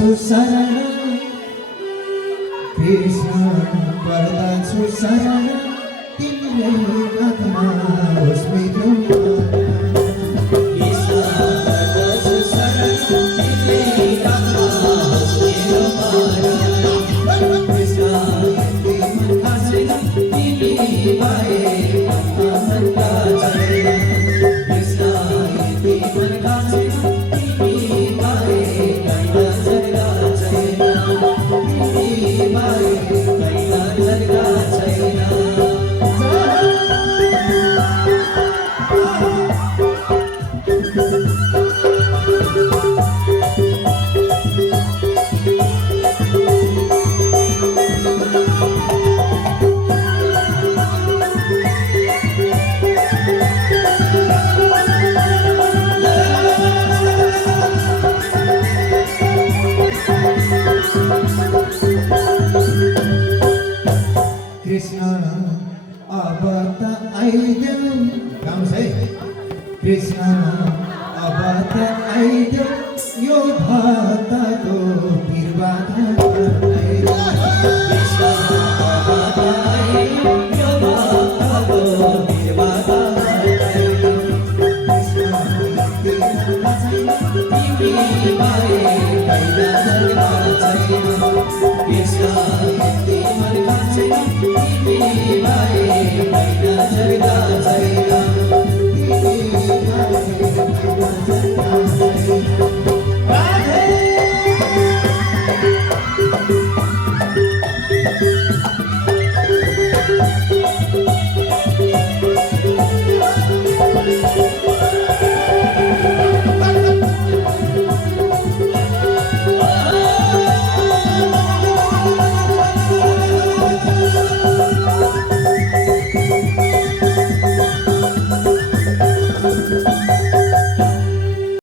पर्दछु शरण कृष्ण पर्दछु शरण तिम्रै हातमा होस् मेरो कृष्ण अब त आइदेऊ गाउँछ है कृष्ण अब त आइदेऊ यो भक्तको बिरबाधा